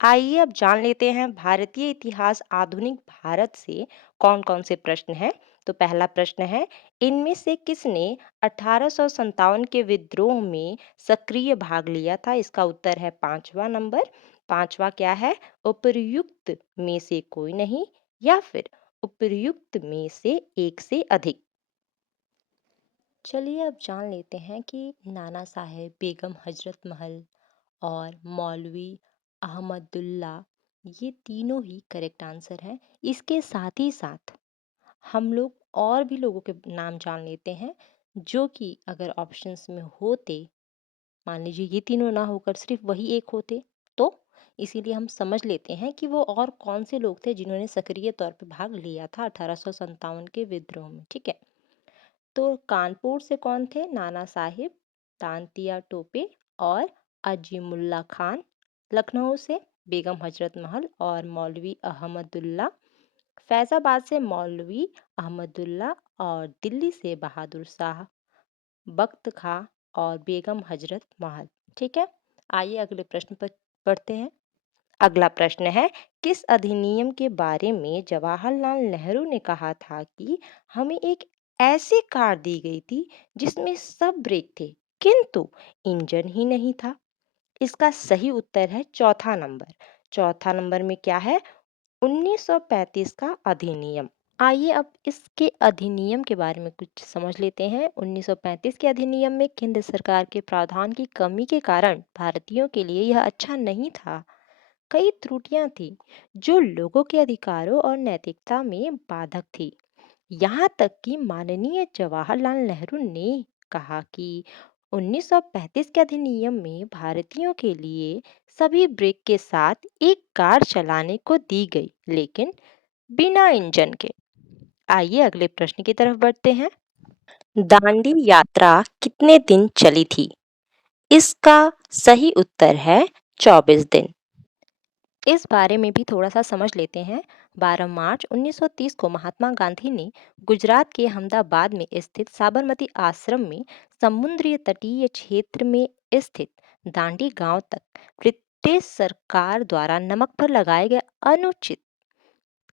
आइए अब जान लेते हैं भारतीय इतिहास आधुनिक भारत से कौन कौन से प्रश्न हैं। तो पहला प्रश्न है, इनमें से किसने 1857 के विद्रोह में सक्रिय भाग लिया था? इसका उत्तर है पांचवा नंबर। पांचवा क्या है? उपर्युक्त में से कोई नहीं या फिर उपर्युक्त में से एक से अधिक। चलिए अब जान लेते हैं कि नाना साहेब, बेगम हजरत महल और मौलवी अहमदुल्ला, ये तीनों ही करेक्ट आंसर हैं। इसके साथ ही साथ हम लोग और भी लोगों के नाम जान लेते हैं जो कि अगर ऑप्शंस में होते, मान लीजिए ये तीनों ना होकर सिर्फ वही एक होते, तो इसीलिए हम समझ लेते हैं कि वो और कौन से लोग थे जिन्होंने सक्रिय तौर पे भाग लिया था 1857 के विद्रोह में। ठीक है, तो कानपुर से कौन थे? नाना साहिब, तांतिया टोपे और अजीमुल्ला खान। लखनऊ से बेगम हजरत महल और मौलवी अहमदुल्ला। फैजाबाद से मौलवी अहमदुल्ला और दिल्ली से बहादुर शाह बख्त खां और बेगम हजरत महल। ठीक है, आइए अगले प्रश्न पर पढ़ते हैं। अगला प्रश्न है, किस अधिनियम के बारे में जवाहरलाल नेहरू ने कहा था कि हमें एक ऐसी कार दी गई थी जिसमें सब ब्रेक थे किंतु इंजन ही नहीं था? इसका सही उत्तर है चौथा नंबर। चौथा नंबर में क्या है? 1935 का अधिनियम। आइए अब इसके अधिनियम के बारे में कुछ समझ लेते हैं। 1935 के अधिनियम में केंद्र सरकार के प्रावधान की कमी के कारण भारतीयों के लिए यह अच्छा नहीं था। कई त्रुटियां थी जो लोगों के अधिकारों और नैतिकता में बाधक थी। यहाँ तक कि माननीय जवाहरलाल नेहरू ने कहा कि 1935 के अधिनियम में भारतीयों के लिए सभी ब्रेक के साथ एक कार चलाने को दी गई, लेकिन बिना इंजन के। आइए अगले प्रश्न की तरफ बढ़ते हैं। दांडी यात्रा कितने दिन चली थी? इसका सही उत्तर है 24 दिन। इस बारे में भी थोड़ा सा समझ लेते हैं। 12 मार्च 1930 को महात्मा गांधी ने गुजरात के अहमदाबाद में स्थित साबरमती आश्रम में समुद्री तटीय क्षेत्र में स्थित दांडी गांव तक ब्रिटिश सरकार द्वारा नमक पर लगाए गए अनुचित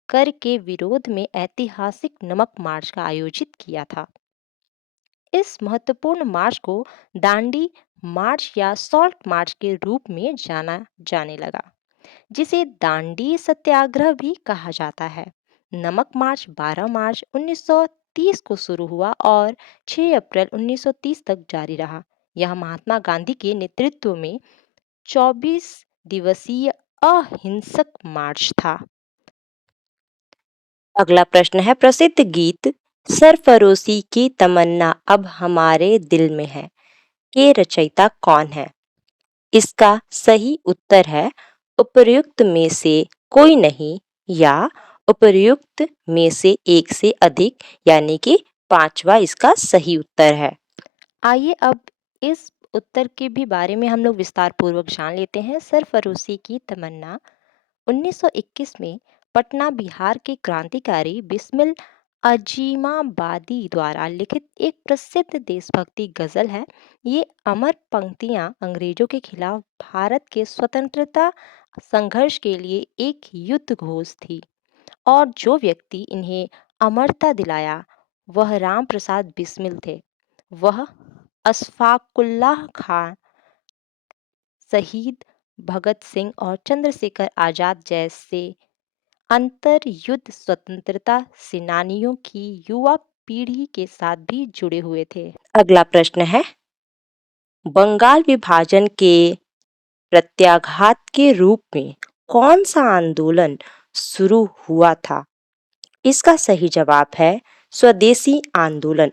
कर के विरोध में ऐतिहासिक नमक मार्च का आयोजित किया था। इस महत्वपूर्ण मार्च को दांडी मार्च या सॉल्ट मार्च के रूप में जाना जाने लगा, जिसे दांडी सत्याग्रह भी कहा जाता है। नमक मार्च 12 मार्च 1930 को शुरू हुआ और 6 अप्रैल 1930 तक जारी रहा। यह महात्मा गांधी के नेतृत्व में 24 दिवसीय अहिंसक मार्च था। अगला प्रश्न है, प्रसिद्ध गीत सरफरोशी की तमन्ना अब हमारे दिल में है के रचयिता कौन है? इसका सही उत्तर है उपर्युक्त में से कोई नहीं या उपर्युक्त में से एक से अधिक, यानी कि पांचवा इसका सही उत्तर है। आइए अब इस उत्तर के भी बारे में हम लोग विस्तार पूर्वक जान लेते हैं। सरफरोशी की तमन्ना 1921 में पटना बिहार के क्रांतिकारी बिस्मिल अजीमाबादी द्वारा लिखित एक प्रसिद्ध देशभक्ति गजल है। ये अमर पंक्तियां अंग्रेजों के खिलाफ भारत के स्वतंत्रता संघर्ष के लिए एक युद्ध घोष थी और जो व्यक्ति इन्हें अमरता दिलाया वह राम प्रसाद बिस्मिल थे। वह अशफाकुल्लाह खान, शहीद भगत सिंह और चंद्रशेखर आजाद जैसे अंतर युद्ध स्वतंत्रता सेनानियों की युवा पीढ़ी के साथ भी जुड़े हुए थे। अगला प्रश्न है, बंगाल विभाजन के प्रत्याघात के रूप में कौन सा आंदोलन शुरू हुआ था? इसका सही जवाब है स्वदेशी आंदोलन।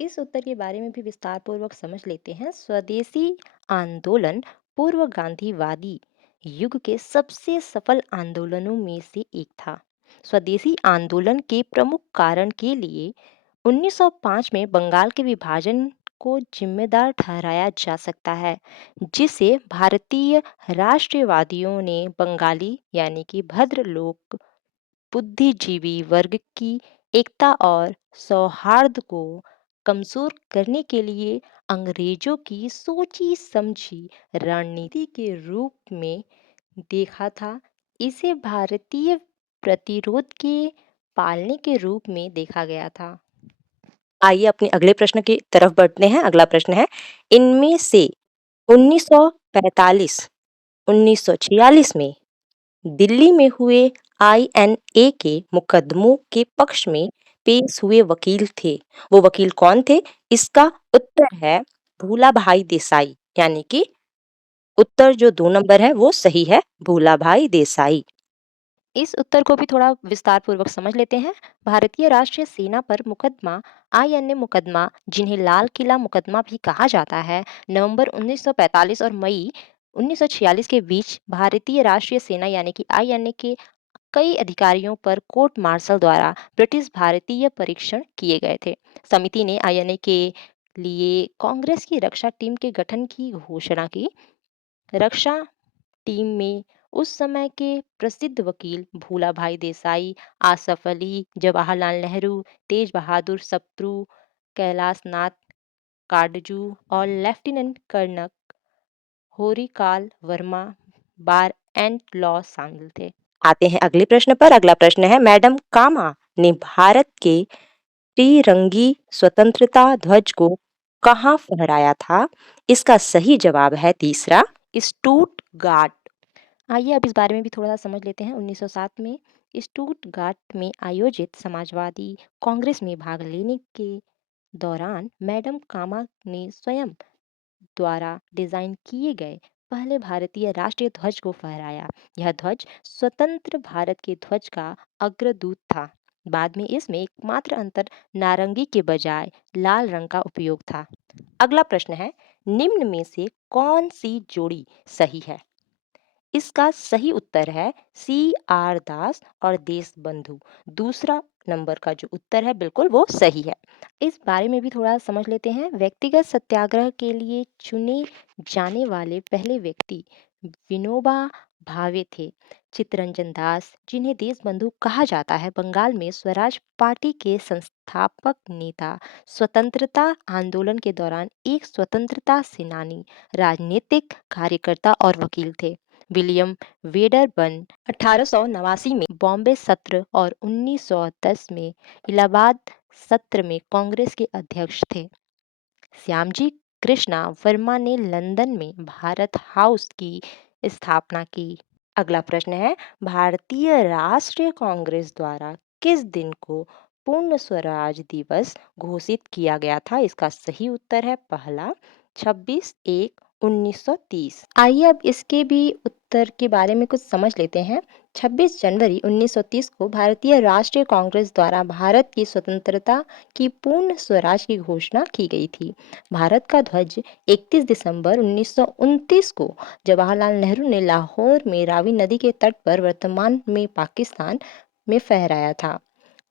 इस उत्तर के बारे में भी विस्तार पूर्वक समझ लेते हैं। स्वदेशी आंदोलन पूर्व गांधीवादी युग के सबसे सफल आंदोलनों में से एक था। स्वदेशी आंदोलन के प्रमुख कारण के लिए 1905 में बंगाल के विभाजन को जिम्मेदार ठहराया जा सकता है, जिसे भारतीय राष्ट्रवादियों ने बंगाली यानी कि भद्र लोक बुद्धिजीवी वर्ग की एकता और सौहार्द को कमजोर करने के लिए अंग्रेजों की सोची समझी रणनीति के रूप में देखा था। इसे भारतीय प्रतिरोध के पालने के रूप में देखा गया था। आइए अपने अगले प्रश्न की तरफ बढ़ते हैं। अगला प्रश्न है, इनमें से 1945-1946 में दिल्ली में हुए आईएनए के मुकदमों के पक्ष में पेश हुए वकील थे, वो वकील कौन थे? इसका उत्तर है भूला भाई देसाई, यानी कि उत्तर जो 2 नंबर है वो सही है, भूला भाई देसाई। इस उत्तर को भी थोड़ा विस्तार पूर्वक समझ लेते हैं। भारतीय राष्ट्रीय सेना पर मुकदमा, आईएनए मुकदमा, जिन्हें लाल किला मुकदमा भी कहा जाता है, नवंबर 1945 और मई 1946 के बीच भारतीय राष्ट्रीय सेना यानी कि आईएनए के कई अधिकारियों पर कोर्ट मार्शल द्वारा ब्रिटिश भारतीय परीक्षण किए गए थे। समिति ने आईएनए के लिए कांग्रेस की रक्षा टीम के गठन की घोषणा की। रक्षा टीम में उस समय के प्रसिद्ध वकील भूला भाई देसाई, आसफ अली, जवाहरलाल नेहरू, तेज बहादुर सप्रू, कैलाश नाथ काटजू और lieutenant colonel Horikal Verma bar and law शामिल थे। आते हैं अगले प्रश्न पर। अगला प्रश्न है, मैडम कामा ने भारत के त्रिरंगी स्वतंत्रता ध्वज को कहाँ फहराया था? इसका सही जवाब है तीसरा स्टूटगार्ट। आइए अब इस बारे में भी थोड़ा सा समझ लेते हैं। 1907 में स्टूटगार्ट में आयोजित समाजवादी कांग्रेस में भाग लेने के दौरान मैडम कामा ने स्वयं द्वारा डिजाइन किए गए पहले भारतीय राष्ट्रीय ध्वज को फहराया। यह ध्वज स्वतंत्र भारत के ध्वज का अग्रदूत था। बाद में इसमें एकमात्र अंतर नारंगी के बजाय लाल रंग का उपयोग था। अगला प्रश्न है, निम्न में से कौन सी जोड़ी सही है? इसका सही उत्तर है सी आर दास और देशबंधु। दूसरा नंबर का जो उत्तर है बिल्कुल वो सही है। इस बारे में भी थोड़ा समझ लेते हैं। व्यक्तिगत सत्याग्रह के लिए चुने जाने वाले पहले व्यक्ति विनोबा भावे थे। चित्तरंजन दास, जिन्हें देशबंधु कहा जाता है, बंगाल में स्वराज पार्टी के संस्थापक नेता, स्वतंत्रता आंदोलन के दौरान एक स्वतंत्रता सेनानी, राजनीतिक कार्यकर्ता और वकील थे। विलियम वेडरबर्न 1889 में बॉम्बे सत्र और 1910 में इलाहाबाद सत्र में कांग्रेस के अध्यक्ष थे। श्यामजी कृष्णा वर्मा ने लंदन में भारत हाउस की स्थापना की। अगला प्रश्न है, भारतीय राष्ट्रीय कांग्रेस द्वारा किस दिन को पूर्ण स्वराज दिवस घोषित किया गया था? इसका सही उत्तर है पहला 26/1/1930। आइए अब इसके भी उत्तर के बारे में कुछ समझ लेते हैं। 26 जनवरी 1930 को भारतीय राष्ट्रीय कांग्रेस द्वारा भारत की स्वतंत्रता की पूर्ण स्वराज की घोषणा की गई थी। भारत का ध्वज 31 दिसंबर 1929 को जवाहरलाल नेहरू ने लाहौर में रावी नदी के तट पर वर्तमान में पाकिस्तान में फहराया था।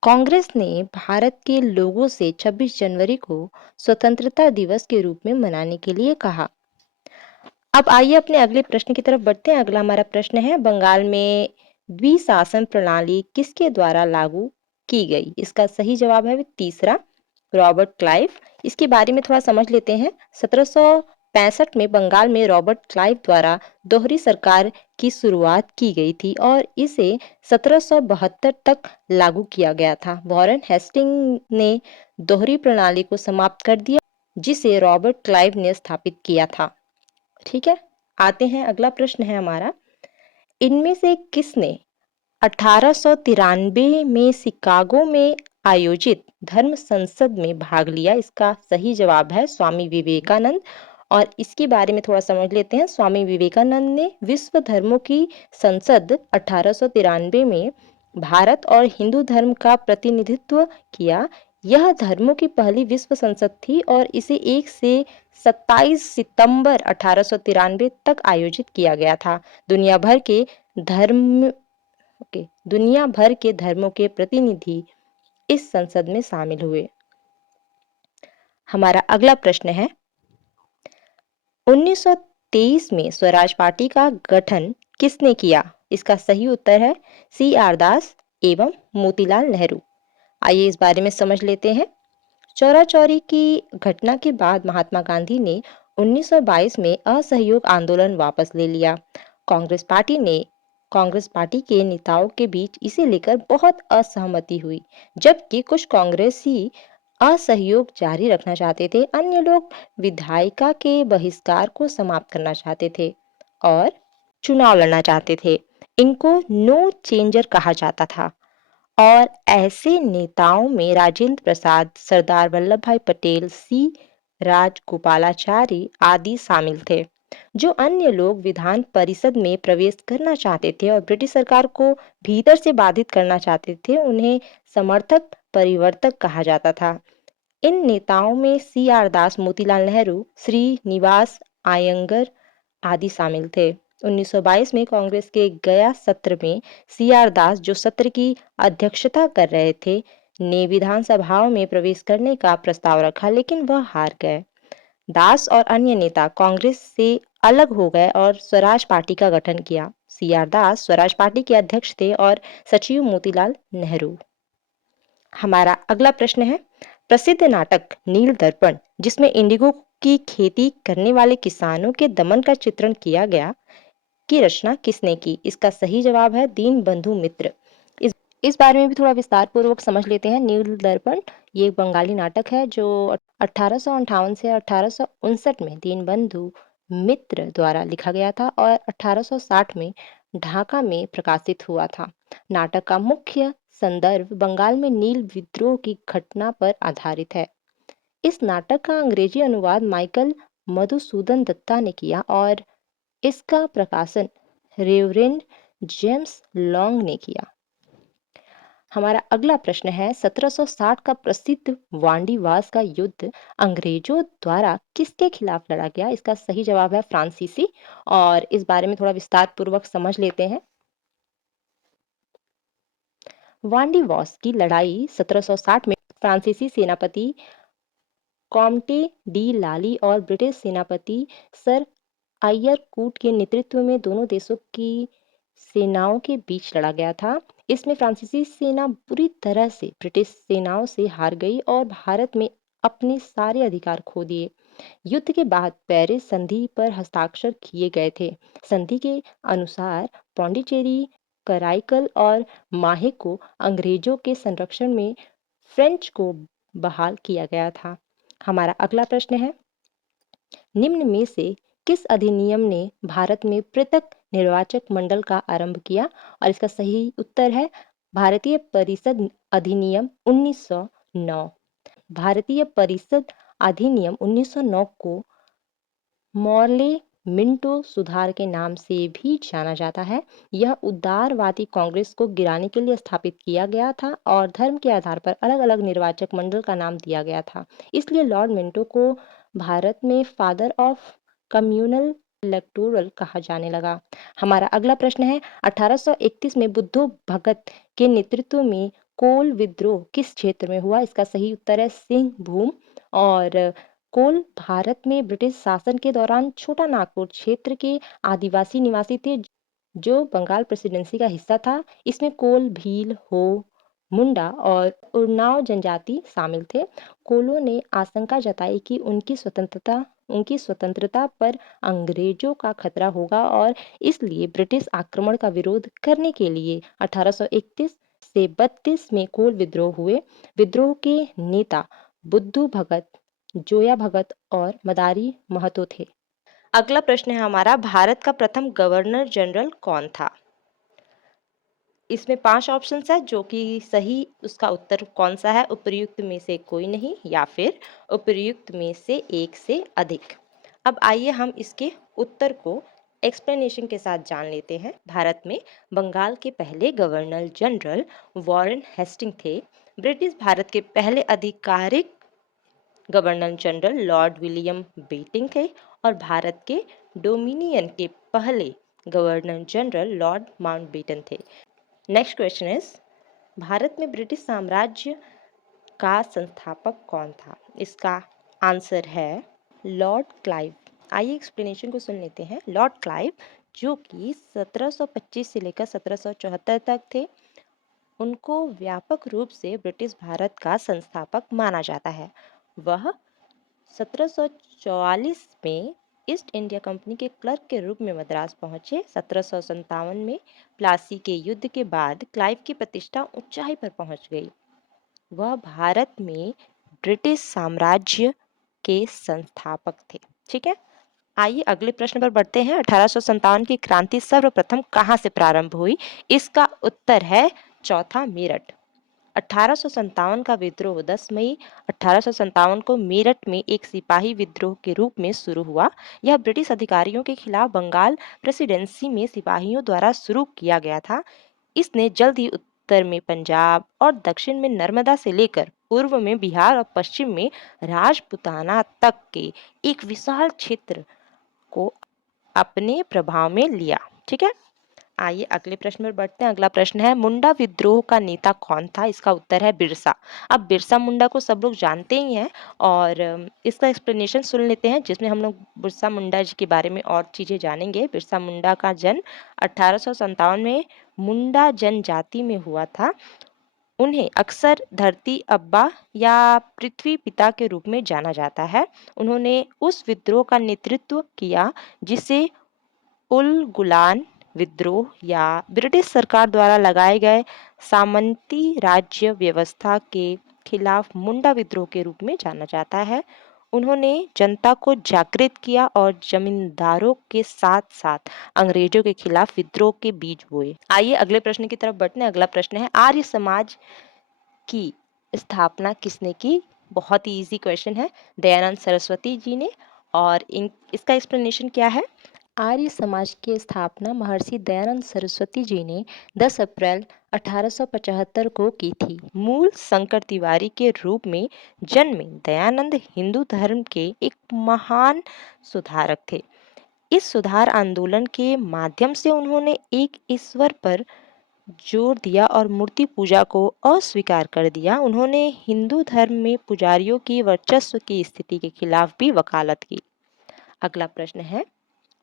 कांग्रेस ने भारत के लोगों से 26 जनवरी को स्वतंत्रता दिवस के रूप में मनाने के लिए कहा। अब आइए अपने अगले प्रश्न की तरफ बढ़ते हैं। अगला हमारा प्रश्न है, बंगाल में द्विशासन प्रणाली किसके द्वारा लागू की गई? इसका सही जवाब है तीसरा रॉबर्ट क्लाइव। इसके बारे में थोड़ा समझ लेते हैं। 1765 में बंगाल में रॉबर्ट क्लाइव द्वारा दोहरी सरकार की शुरुआत की गई थी और इसे 1772 तक लागू किया गया था। वॉरेन हेस्टिंग ने दोहरी प्रणाली को समाप्त कर दिया, जिसे रॉबर्ट क्लाइव ने स्थापित किया था। ठीक है, आते हैं। अगला प्रश्न है हमारा, इनमें से किसने 1893 में शिकागो में आयोजित धर्म संसद में भाग लिया? इसका सही जवाब है स्वामी विवेकानंद। और इसके बारे में थोड़ा समझ लेते हैं। स्वामी विवेकानंद ने विश्व धर्मों की संसद 1893 में भारत और हिंदू धर्म का प्रतिनिधित्व किया। यह धर्मों की पहली विश्व संसद थी और इसे 1 से 27 सितंबर 1893 तक आयोजित किया गया था। दुनिया भर के धर्म दुनिया भर के धर्मों के प्रतिनिधि इस संसद में शामिल हुए। हमारा अगला प्रश्न है, 1923 में स्वराज पार्टी का गठन किसने किया? इसका सही उत्तर है सी आर दास एवं मोतीलाल नेहरू। आइए इस बारे में समझ लेते हैं। चौरा-चौरी की घटना के बाद महात्मा गांधी ने 1922 में असहयोग आंदोलन वापस ले लिया। कांग्रेस पार्टी ने कांग्रेस पार्टी के नेताओं के बीच इसे लेकर बहुत असहमति हुई, जबकि कुछ कांग्रेसी असहयोग जारी रखना चाहते थे। अन्य लोग विधायिका के बहिष्कार को समाप्त करना चाहते थे और चुनाव लड़ना चाहते थे। इनको नो चेंजर कहा जाता था। और ऐसे नेताओं में राजेंद्र प्रसाद, सरदार वल्लभ भाई पटेल, सी राजगोपालाचारी आदि शामिल थे। जो अन्य लोग विधान परिषद में प्रवेश करना चाहते थे और ब्रिटिश सरकार को भीतर से बाधित करना चाहते थे, उन्हें समर्थक परिवर्तक कहा जाता था। इन नेताओं में सी आर दास, मोतीलाल नेहरू, श्रीनिवास आयंगर आदि शामिल थे। 1922 में कांग्रेस के गया सत्र में सी आर दास, जो सत्र की अध्यक्षता कर रहे थे, ने विधानसभाओं में प्रवेश करने का प्रस्ताव रखा, लेकिन वह हार गए। दास और अन्य नेता कांग्रेस से अलग हो गए और स्वराज पार्टी का गठन किया। सी आर दास स्वराज पार्टी के अध्यक्ष थे और सचिव मोतीलाल नेहरू। हमारा अगला प्रश्न है, प्रसिद्ध नाटक नील दर्पण, जिसमें इंडिगो की खेती करने वाले किसानों के दमन का चित्रण किया गया, की रचना किसने की? इसका सही जवाब है दीनबंधु मित्र। इस इस बारे में भी थोड़ा विस्तार पूर्वक समझ लेते हैं। नील दर्पण ये एक बंगाली नाटक है जो 1858 से 1859 में दीनबंधु मित्र द्वारा लिखा गया था और 1860 में ढाका में प्रकाशित हुआ था। नाटक का मुख्य संदर्भ बंगाल में नील विद्रोह की घटना पर आधारित है। इस नाटक का अंग्रेजी अनुवाद माइकल मधुसूदन दत्ता ने किया और इसका प्रकाशन रेवरेंड जेम्स लॉन्ग ने किया। हमारा अगला प्रश्न है, 1760 का प्रसिद्ध वांडीवास का युद्ध अंग्रेजों द्वारा किसके खिलाफ लड़ा गया? इसका सही जवाब है फ्रांसीसी। और इस बारे में थोड़ा विस्तार पूर्वक समझ लेते हैं। वांडीवास की लड़ाई 1760 में फ्रांसीसी सेनापति कॉम्टे डी लाली और ब्रिटिश सेनापति सर आयरकूट के नेतृत्व में दोनों देशों की सेनाओं के बीच लड़ा गया था। इसमें फ्रांसीसी सेना बुरी तरह से ब्रिटिश सेनाओं से हार गई और भारत में अपने सारे अधिकार खो दिए। युद्ध के बाद पेरिस संधि पर हस्ताक्षर किए गए थे। संधि के अनुसार पौंडीचेरी, कराईकल और माहे को अंग्रेजों के संरक्षण में फ्रेंच को बहाल किया गया था। हमारा अगला प्रश्न है, निम्न में से किस अधिनियम ने भारत में पृथक निर्वाचक मंडल का आरंभ किया? और इसका सही उत्तर है भारतीय परिषद अधिनियम 1909। भारतीय परिषद अधिनियम 1909 को मॉर्ले मिंटो सुधार के नाम से भी जाना जाता है। यह उदारवादी कांग्रेस को गिराने के लिए स्थापित किया गया था और धर्म के आधार पर अलग अलग निर्वाचक मंडल का नाम दिया गया था। इसलिए लॉर्ड मिंटो को भारत में फादर ऑफ कम्युनल इलेक्टोरल कहा जाने लगा। हमारा अगला प्रश्न है, 1831 में बुद्धो भगत के नेतृत्व में कोल विद्रोह किस क्षेत्र में हुआ? इसका सही उत्तर है सिंहभूम। और कोल भारत में ब्रिटिश शासन के दौरान छोटा नागपुर क्षेत्र के आदिवासी निवासी थे, जो बंगाल प्रेसिडेंसी का हिस्सा था। इसमें कोल, भील, हो, मुंडा और उन्नाव जनजाति शामिल थे। कोलों ने आशंका जताई कि उनकी स्वतंत्रता पर अंग्रेजों का खतरा होगा और इसलिए ब्रिटिश आक्रमण का विरोध करने के लिए 1831 से 32 में कोल विद्रोह हुए। विद्रोह के नेता बुद्धू भगत, जोया भगत और मदारी महतो थे। अगला प्रश्न है हमारा, भारत का प्रथम गवर्नर जनरल कौन था? इसमें 5 ऑप्शंस है, जो कि सही उसका उत्तर कौन सा है? उपर्युक्त में से कोई नहीं या फिर उपर्युक्त में से एक से अधिक। अब आइए हम इसके उत्तर को एक्सप्लेनेशन के साथ जान लेते हैं। भारत में बंगाल के पहले गवर्नर जनरल वॉरेन हेस्टिंग थे। ब्रिटिश भारत के पहले आधिकारिक governor general Lord William Bentinck थे और भारत के डोमिनियन के पहले गवर्नर जनरल लॉर्ड माउंटबेटन थे। नेक्स्ट क्वेश्चन इज, भारत में ब्रिटिश साम्राज्य का संस्थापक कौन था? इसका आंसर है लॉर्ड क्लाइव। आइए एक्सप्लेनेशन को सुन लेते हैं। लॉर्ड क्लाइव, जो कि 1725 से लेकर 1774 तक थे, उनको व्यापक रूप से ब्रिटिश भारत का संस्थापक माना जाता है। वह 1744 में ईस्ट इंडिया कंपनी के क्लर्क के रूप में मद्रास पहुंचे। 1757 में प्लासी के युद्ध के बाद क्लाइव की प्रतिष्ठा ऊंचाई पर पहुंच गई। वह भारत में ब्रिटिश साम्राज्य के संस्थापक थे। ठीक है, आइए अगले प्रश्न पर बढ़ते हैं। 1857 की क्रांति सर्वप्रथम कहाँ से प्रारंभ हुई? इसका उत्तर है चौथा मेरठ। 1857 का विद्रोह 10 मई 1857 को मेरठ में एक सिपाही विद्रोह के रूप में शुरू हुआ। यह ब्रिटिश अधिकारियों के खिलाफ बंगाल प्रेसिडेंसी में सिपाहियों द्वारा शुरू किया गया था। इसने जल्द ही उत्तर में पंजाब और दक्षिण में नर्मदा से लेकर पूर्व में बिहार और पश्चिम में राजपुताना तक के एक विशाल क्षेत्र को अपने प्रभाव में लिया। ठीक है, आइए अगले प्रश्न पर बढ़ते हैं। अगला प्रश्न है, मुंडा विद्रोह का नेता कौन था? इसका उत्तर है बिरसा। अब बिरसा मुंडा को सब लोग जानते ही हैं और इसका एक्सप्लेनेशन सुन लेते हैं, जिसमें हम लोग बिरसा मुंडा जी के बारे में और चीजें जानेंगे। बिरसा मुंडा का जन्म 1857 में मुंडा जनजाति में हुआ था। उन्हें अक्सर धरती अब्बा या पृथ्वी पिता के रूप में जाना जाता है। उन्होंने उस विद्रोह का नेतृत्व किया जिसे उल गुलान विद्रोह या ब्रिटिश सरकार द्वारा लगाए गए सामंती राज्य व्यवस्था के खिलाफ मुंडा विद्रोह के रूप में जाना जाता है। उन्होंने जनता को जागृत किया और जमींदारों के साथ साथ अंग्रेजों के खिलाफ विद्रोह के बीज बोए। आइए अगले प्रश्न की तरफ बढ़ते हैं। अगला प्रश्न है, आर्य समाज की स्थापना किसने की? बहुत ही इजी क्वेश्चन है, दयानंद सरस्वती जी ने। और इसका एक्सप्लेनेशन क्या है? आर्य समाज की स्थापना महर्षि दयानंद सरस्वती जी ने 10 अप्रैल 1875 को की थी। मूल शंकर तिवारी के रूप में जन्मे दयानंद हिंदू धर्म के एक महान सुधारक थे। इस सुधार आंदोलन के माध्यम से उन्होंने एक ईश्वर पर जोर दिया और मूर्ति पूजा को अस्वीकार कर दिया। उन्होंने हिंदू धर्म में पुजारियों की वर्चस्व की स्थिति के खिलाफ भी वकालत की। अगला प्रश्न है,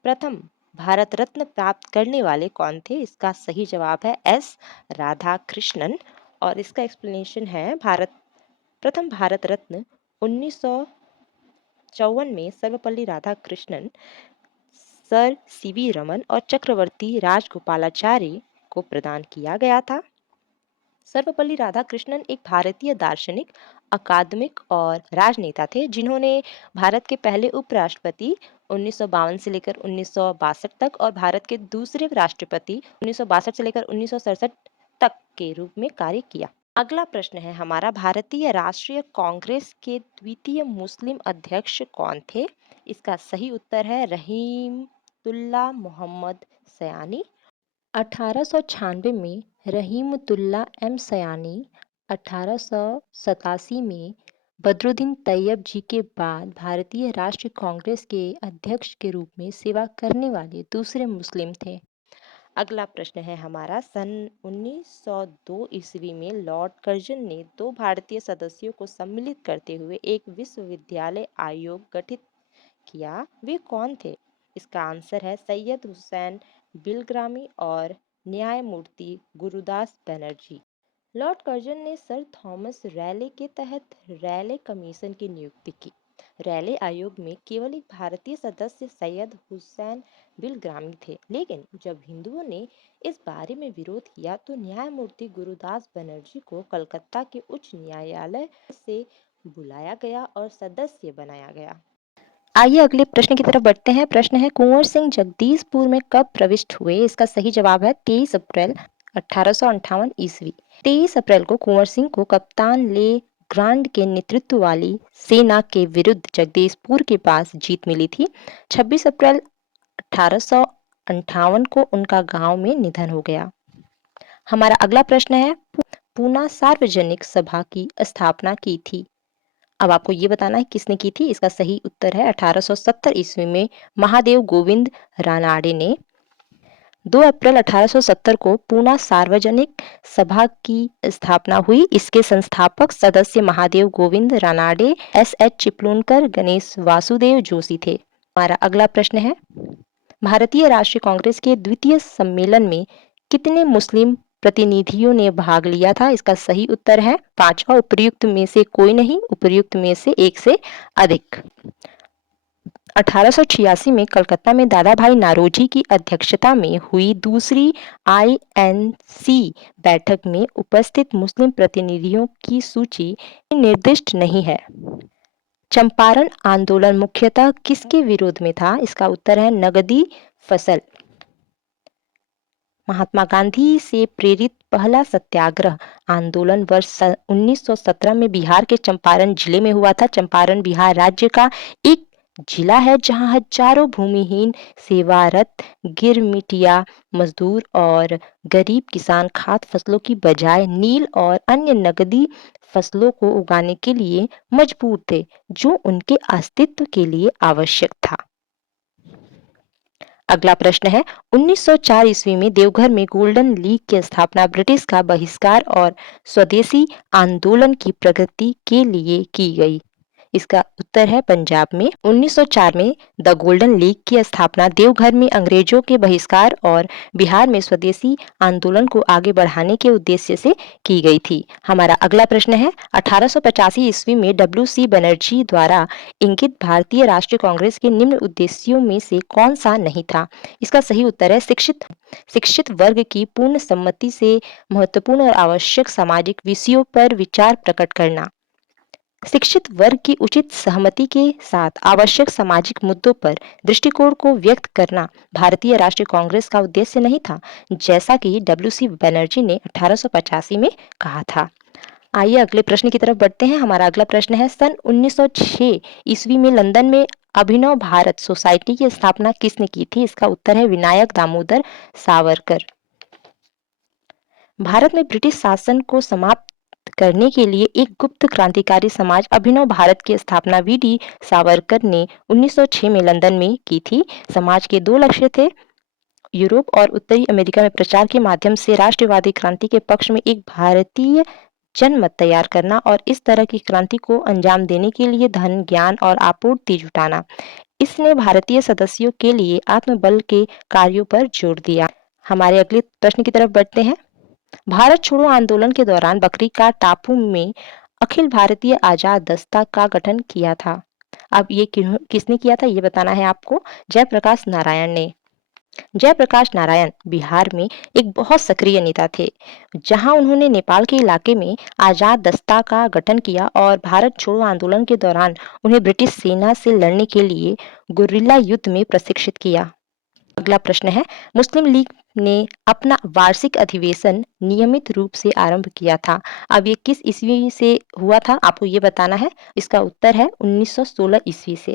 प्रथम भारत रत्न प्राप्त करने वाले कौन थे? इसका सही जवाब है एस राधाकृष्णन। और इसका एक्सप्लेनेशन है, प्रथम भारत रत्न 1954 में सर्वपल्ली राधाकृष्णन, सर सीवी रमन और चक्रवर्ती राजगोपालाचारी को प्रदान किया गया था। सर्वपल्ली राधाकृष्णन एक भारतीय दार्शनिक, अकादमिक और राजनेता थे, जिन्होंने भारत के पहले उपराष्ट्रपति 1952 से लेकर 1962 तक और भारत के दूसरे राष्ट्रपति 1962 से लेकर 1967 तक के रूप में कार्य किया। अगला प्रश्न है हमारा, भारतीय राष्ट्रीय कांग्रेस के द्वितीय मुस्लिम अध्यक्ष कौन थे? इसका सही उत्तर है रहीमतुल्ला मोहम्मद सयानी। 1896 में रहीमतुल्ला एम सयानी 1887 में बदरुद्दीन तैयब जी के बाद भारतीय राष्ट्रीय कांग्रेस के अध्यक्ष के रूप में सेवा करने वाले दूसरे मुस्लिम थे। अगला प्रश्न है हमारा, सन 1902 ईस्वी में लॉर्ड कर्जन ने 2 भारतीय सदस्यों को सम्मिलित करते हुए एक विश्वविद्यालय आयोग गठित किया। वे कौन थे? इसका आंसर है सैयद हुसैन बिलग्रामी और न्यायमूर्ति गुरुदास बनर्जी। लॉर्ड कर्जन ने सर थॉमस रैले के तहत रैले कमीशन की नियुक्ति की। रैले आयोग में केवल एक भारतीय सदस्य सैयद हुसैन बिलग्रामी थे, लेकिन जब हिंदुओं ने इस बारे में विरोध किया तो न्यायमूर्ति गुरुदास बनर्जी को कलकत्ता के उच्च न्यायालय से बुलाया गया और सदस्य बनाया गया। आइए अगले प्रश्न की तरफ बढ़ते हैं। प्रश्न है, कुंवर सिंह जगदीशपुर में कब प्रविष्ट हुए? इसका सही जवाब है 23 अप्रैल 1858 ईस्वी। 23 अप्रैल को कुंवर सिंह को कप्तान ले ग्रांड के नेतृत्व वाली सेना के विरुद्ध जगदीशपुर के पास जीत मिली थी। 26 अप्रैल 1858 को उनका गांव में निधन हो गया। हमारा अगला प्रश्न है, पूना सार्वजनिक सभा की स्थापना की थी। अब आपको ये बताना है किसने की थी। इसका सही उत्तर है 1870 ईस्वी में महादेव गोविंद रानाडे ने। 2 अप्रैल 1870 को पूना सार्वजनिक सभा की स्थापना हुई। इसके संस्थापक सदस्य महादेव गोविंद रानाडे, एस.एच. चिपलूनकर, गणेश वासुदेव जोशी थे। हमारा अगला प्रश्न है, भारतीय राष्ट्रीय कांग्रेस के द्वितीय सम्मेलन में कितने मुस्लिम प्रतिनिधियों ने भाग लिया था? इसका सही उत्तर है पांचवा, उपर्युक्त में से कोई नहीं, उपर्युक्त में से एक से अधिक। 1886 में कलकत्ता में दादा भाई नारोजी की अध्यक्षता में हुई दूसरी आईएनसी बैठक में उपस्थित मुस्लिम प्रतिनिधियों की सूची निर्दिष्ट नहीं है। चंपारण आंदोलन मुख्यतः किसके विरोध में था? इसका उत्तर है नगदी फसल। महात्मा गांधी से प्रेरित पहला सत्याग्रह आंदोलन वर्ष 1917 में बिहार के चंपारण जिले में हुआ था। चंपारण बिहार राज्य का एक जिला है जहां हजारों भूमिहीन सेवारत गिरमिटिया मजदूर और गरीब किसान खाद्य फसलों की बजाय नील और अन्य नगदी फसलों को उगाने के लिए मजबूर थे, जो उनके अस्तित्व के लिए आवश्यक था। अगला प्रश्न है 1904 ईस्वी में देवघर में गोल्डन लीग की स्थापना ब्रिटिश का बहिष्कार और स्वदेशी आंदोलन की प्रगति के लिए की गई। इसका उत्तर है पंजाब में। 1904 में द गोल्डन लीग की स्थापना देवघर में अंग्रेजों के बहिष्कार और बिहार में स्वदेशी आंदोलन को आगे बढ़ाने के उद्देश्य से की गई थी। हमारा अगला प्रश्न है 1885 ईस्वी में डब्ल्यू.सी. बनर्जी द्वारा इंगित भारतीय राष्ट्रीय कांग्रेस के निम्न उद्देश्यों में से कौन सा नहीं था? इसका सही उत्तर है शिक्षित वर्ग की पूर्ण सम्मति से महत्वपूर्ण और आवश्यक सामाजिक विषयों पर विचार प्रकट करना। शिक्षित वर्ग की उचित सहमति के साथ आवश्यक सामाजिक मुद्दों पर दृष्टिकोण को व्यक्त करना भारतीय राष्ट्रीय कांग्रेस का उद्देश्य नहीं था, जैसा कि डब्ल्यू.सी. बनर्जी ने 1885 में कहा था। आइए अगले प्रश्न की तरफ बढ़ते हैं। हमारा अगला प्रश्न है सन 1906 ईस्वी में लंदन में अभिनव भारत सोसाइटी की स्थापना किसने की थी? इसका उत्तर है विनायक दामोदर सावरकर। भारत में ब्रिटिश शासन को समाप्त करने के लिए एक गुप्त क्रांतिकारी समाज अभिनव भारत की स्थापना वी.डी. सावरकर ने 1906 में लंदन में की थी। समाज के दो लक्ष्य थे, यूरोप और उत्तरी अमेरिका में प्रचार के माध्यम से राष्ट्रवादी क्रांति के पक्ष में एक भारतीय जनमत तैयार करना और इस तरह की क्रांति को अंजाम देने के लिए धन, ज्ञान और आपूर्ति जुटाना। इसने भारतीय सदस्यों के लिए आत्मबल के कार्यों पर जोर दिया। हमारे अगले प्रश्न की तरफ बढ़ते हैं। भारत छोड़ो आंदोलन के दौरान बकरी का टापू में अखिल भारतीय आजाद दस्ता का गठन किया था। अब ये किसने किया था ये बताना है आपको। जयप्रकाश नारायण ने। जयप्रकाश नारायण बिहार में एक बहुत सक्रिय नेता थे, जहां उन्होंने नेपाल के इलाके में आजाद दस्ता का गठन किया और भारत छोड़ो आंदोलन के दौरान उन्हें ब्रिटिश सेना से लड़ने के लिए गुर्रिल्ला युद्ध में प्रशिक्षित किया। अगला प्रश्न है मुस्लिम लीग ने अपना वार्षिक अधिवेशन नियमित रूप से आरंभ किया था। अब ये किस ईस्वी से हुआ था आपको ये बताना है। इसका उत्तर है 1916 ईस्वी से।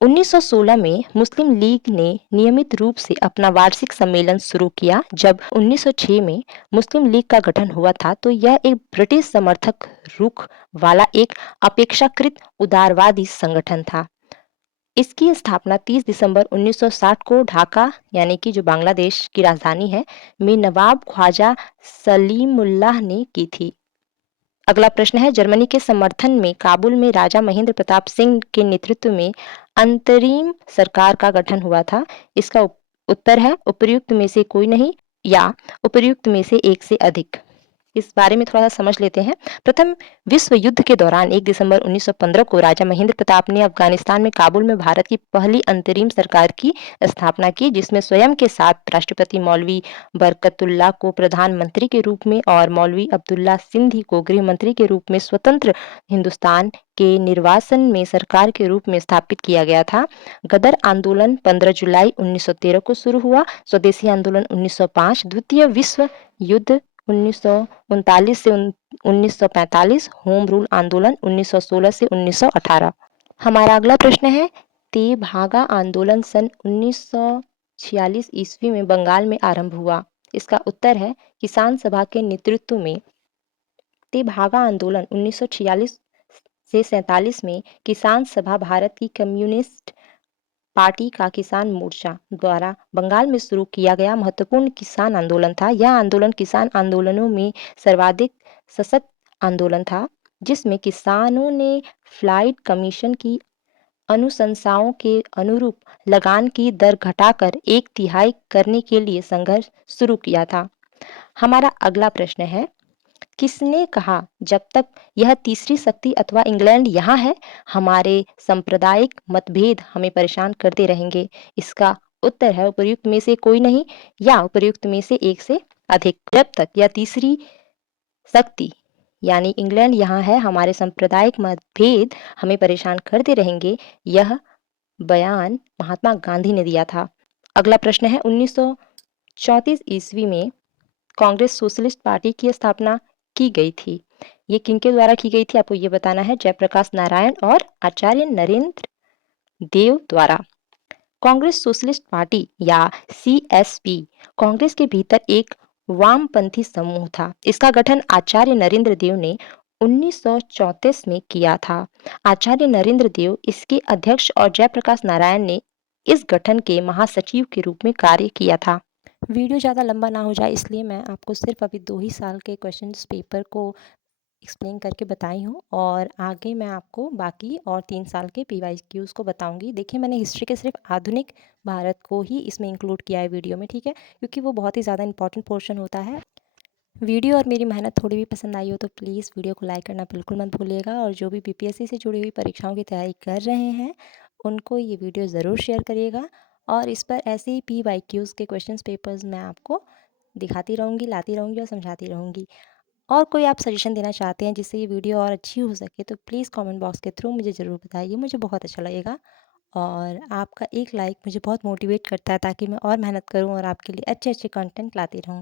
1916 में मुस्लिम लीग ने नियमित रूप से अपना वार्षिक सम्मेलन शुरू किया। जब 1906 में मुस्लिम लीग का गठन हुआ था तो यह एक ब्रिटिश समर्थक रुख वाला एक अपेक्षाकृत उदारवादी संगठन था। इसकी स्थापना 30 दिसंबर 1960 को ढाका यानी कि जो बांग्लादेश की राजधानी है में नवाब ख्वाजा सलीमुल्लाह ने की थी। अगला प्रश्न है जर्मनी के समर्थन में काबुल में राजा महेंद्र प्रताप सिंह के नेतृत्व में अंतरिम सरकार का गठन हुआ था। इसका उत्तर है उपर्युक्त में से कोई नहीं या उपर्युक्त में से एक से अधिक। इस बारे में थोड़ा सा समझ लेते हैं। प्रथम विश्व युद्ध के दौरान 1 दिसंबर 1915 को राजा महेंद्र प्रताप ने अफगानिस्तान में काबुल में भारत की पहली अंतरिम सरकार की स्थापना की, जिसमें स्वयं के साथ राष्ट्रपति मौलवी बरकतुल्लाह को प्रधानमंत्री के रूप में और मौलवी अब्दुल्ला सिंधी को गृह मंत्री के रूप में स्वतंत्र हिंदुस्तान के निर्वासन में सरकार के रूप में स्थापित किया गया था। गदर आंदोलन 15 जुलाई 1913 को शुरू हुआ। स्वदेशी आंदोलन 1905, द्वितीय विश्व युद्ध 1939 से 1945, होम रूल आंदोलन 1916 से 1918। हमारा अगला प्रश्न है तेभागा आंदोलन सन 1946 ईस्वी में बंगाल में आरंभ हुआ। इसका उत्तर है किसान सभा के नेतृत्व में। तेभागा आंदोलन 1946 से 47 में किसान सभा भारत की कम्युनिस्ट पार्टी का किसान मोर्चा द्वारा बंगाल में शुरू किया गया महत्वपूर्ण किसान आंदोलन था। यह आंदोलन किसान आंदोलनों में सर्वाधिक सशक्त आंदोलन था, जिसमें किसानों ने फ्लाइट कमीशन की अनुशंसाओं के अनुरूप लगान की दर घटाकर 1/3 करने के लिए संघर्ष शुरू किया था। हमारा अगला प्रश्न है, किसने कहा जब तक यह तीसरी शक्ति अथवा इंग्लैंड यहाँ है, हमारे सांप्रदायिक मतभेद हमें परेशान करते रहेंगे? इसका उत्तर है उपर्युक्त में से कोई नहीं या उपर्युक्त में से एक से अधिक। जब तक यह तीसरी शक्ति यानी इंग्लैंड यहाँ है, हमारे सांप्रदायिक मतभेद हमें परेशान करते रहेंगे, यह बयान महात्मा गांधी ने दिया था। अगला प्रश्न है, 1934 ईस्वी में कांग्रेस सोशलिस्ट पार्टी की स्थापना की गई थी। ये किनके द्वारा की गई थी, आपको ये बताना है। जयप्रकाश नारायण और आचार्य नरेंद्र देव द्वारा। कांग्रेस सोशलिस्ट पार्टी या सीएसपी कांग्रेस के भीतर एक वामपंथी समूह था। इसका गठन आचार्य नरेंद्र देव ने 1934 में किया था। आचार्य नरेंद्र देव इसके अध्यक्ष और जयप्रकाश नारायण ने इस गठन के महासचिव के रूप में कार्य किया था। वीडियो ज़्यादा लंबा ना हो जाए इसलिए मैं आपको सिर्फ अभी 2 ही साल के क्वेश्चंस पेपर को एक्सप्लेन करके बताई हूँ और आगे मैं आपको बाकी और 3 साल के पीवाईक्यूज़ को बताऊँगी। देखिए, मैंने हिस्ट्री के सिर्फ आधुनिक भारत को ही इसमें इंक्लूड किया है वीडियो में, ठीक है? क्योंकि वो बहुत ही ज़्यादा इंपॉर्टेंट पोर्शन होता है। वीडियो और मेरी मेहनत थोड़ी भी पसंद आई हो तो प्लीज़ वीडियो को लाइक करना बिल्कुल मत भूलिएगा और जो भी बीपीएससी से जुड़ी हुई परीक्षाओं की तैयारी कर रहे हैं, उनको ये वीडियो ज़रूर शेयर करिएगा और इस पर ऐसे ही पीवाईक्यूज़ के क्वेश्चंस पेपर्स मैं आपको दिखाती रहूँगी, लाती रहूँगी और समझाती रहूँगी। और कोई आप सजेशन देना चाहते हैं जिससे ये वीडियो और अच्छी हो सके तो प्लीज़ कमेंट बॉक्स के थ्रू मुझे ज़रूर बताइए, मुझे बहुत अच्छा लगेगा। और आपका एक लाइक मुझे बहुत मोटिवेट करता है ताकि मैं और मेहनत करूँ और आपके लिए अच्छे-अच्छे कंटेंट लाती रहूँ।